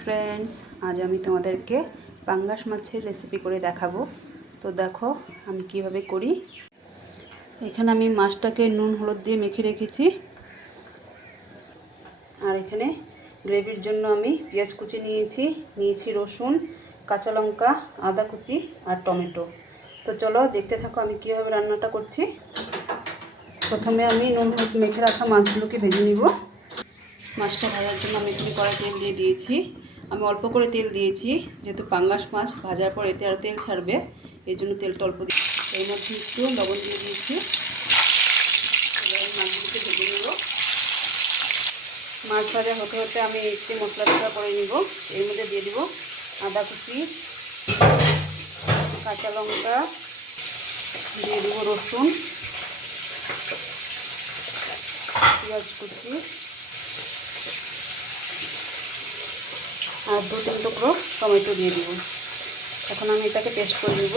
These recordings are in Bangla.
ফ্রেন্ডস, আজ আমি তোমাদেরকে পাঙ্গাস মাছের রেসিপি করে দেখাবো। তো দেখো আমি কিভাবে করি। এখানে আমি মাছটাকে নুন হলুদ দিয়ে মেখে রেখেছি। আর এখানে গ্রেভির জন্য আমি পেঁয়াজ কুচি নিয়েছি রসুন, কাঁচা লঙ্কা, আদা কুচি আর টমেটো। তো চলো দেখতে থাকো আমি কিভাবে রান্নাটা করছি। প্রথমে আমি নুন হলুদ মেখে রাখা মাছগুলোকে ভেজে নিব। মাছটা ভাজার জন্য আমি এখানে কড়াই তেল দিয়ে দিয়েছি। আমি অল্প করে তেল দিয়েছি, যেহেতু পাঙ্গাস মাছ ভাজার পর এতে আর তেল ছাড়বে, এই জন্য তেলটা অল্প দিয়ে এর মধ্যে একটু লবণ দিয়ে দিয়েছি। এবার মাছগুলোকে ভেজে নেব। মাছ ভাজা হতে হতে আমি একটু মশলা করে নিব। এর মধ্যে দিয়ে দিব আদা কুচি, কাঁচা লঙ্কা, দিয়ে দেবো রসুন, পেঁয়াজ কুচি আর 2-3 টুকরো টমেটো দিয়ে দিব। এখন আমি এটাকে পেস্ট করে নেব।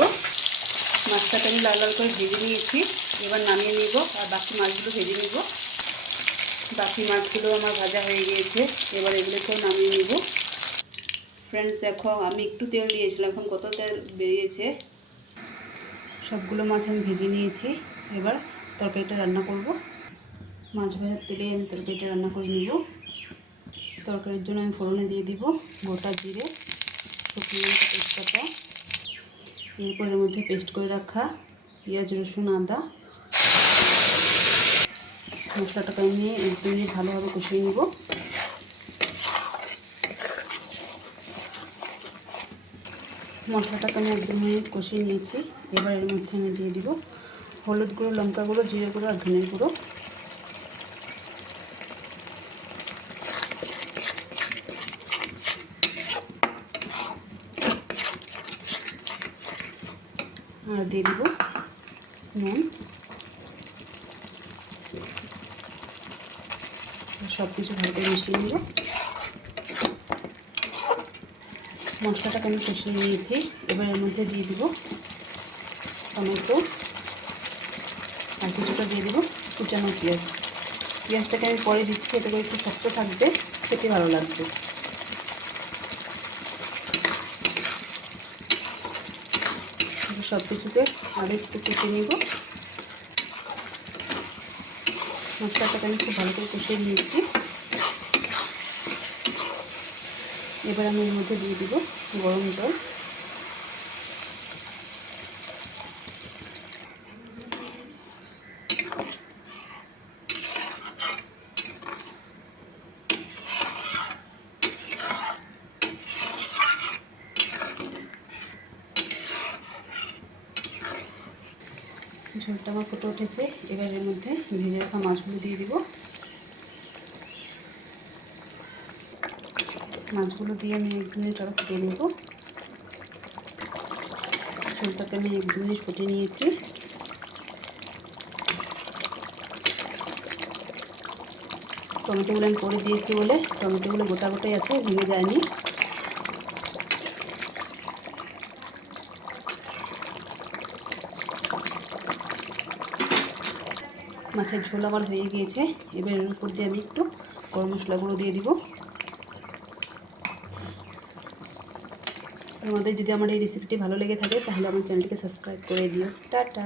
মাছটাকে আমি লাল লাল করে ভেজে নিয়েছি, এবার নামিয়ে নিব আর বাকি মাছগুলো ভেজে নিব। বাকি মাছগুলো আমার ভাজা হয়ে গিয়েছে, এবার এগুলোকেও নামিয়ে নিব। ফ্রেন্ডস দেখো আমি একটু তেল দিয়েছিলাম, এখন কত তেল বেরিয়েছে। সবগুলো মাছ আমি ভেজে নিয়েছি, এবার তরকারিটা রান্না করব। মাছ ভাজার তেলে আমি তরকারিটা রান্না করে নিব। তরকারির জন্য আমি ফোড়নে দিয়ে দিব গোটা জিরে, শুকনো লঙ্কা তেজপাতা, এরপর এর মধ্যে পেস্ট করে রাখা পেঁয়াজ রসুন আদা। মশলাটাকে আমি 1 মিনিট ভালোভাবে কষিয়ে নেব। মশলাটাকে আমি 1 মিনিট কষিয়ে নিয়েছি। এবার এর মধ্যে আমি দিয়ে দিব হলুদ গুঁড়ো, লঙ্কা গুঁড়ো, জিরে গুঁড়ো আর ধনের গুঁড়ো। আর দিয়ে দিব নুন। সব কিছু ভালো করে মিশিয়ে নেব। মশলাটাকে আমি কষিয়ে নিয়েছি, এবার এর মধ্যে দিয়ে দিব টমেটো আর কিছুটা দিয়ে দিব কুচানো পেঁয়াজ। পেঁয়াজটাকে আমি পরে দিচ্ছি, এটা করে একটু শক্ত থাকবে, খেতে ভালো লাগবে। সব কিছুকে আরও একটু কষিয়ে নেব। মশলাটাকে আমি খুব ভালো করে কষিয়ে নিয়েছি। এবার আমি এর মধ্যে দিয়ে দিব গরম জল। ঝোলটা আমার ফুটে উঠেছে, এবার এর মধ্যে ভেজে রাখা মাছগুলো দিয়ে দিব। মাছগুলো দিয়ে আমি 1 মিনিট আরও ফুটিয়ে নেব। ঝোলটাকে আমি 1 মিনিট ফুটিয়ে নিয়েছি। টমেটোগুলো আমি পরে দিয়েছি বলে টমেটোগুলো গোটা গোটাই আছে, ভেঙে যায়নি। মাছের ঝোল আমার হয়ে গিয়েছে, এবার এর উপর দিয়ে আমি একটু গরম মশলা গুঁড়ো দিয়ে দিব। তোমাদের যদি আমার এই রেসিপিটি ভালো লেগে থাকে তাহলে আমার চ্যানেলটিকে সাবস্ক্রাইব করে দিও। টাটা।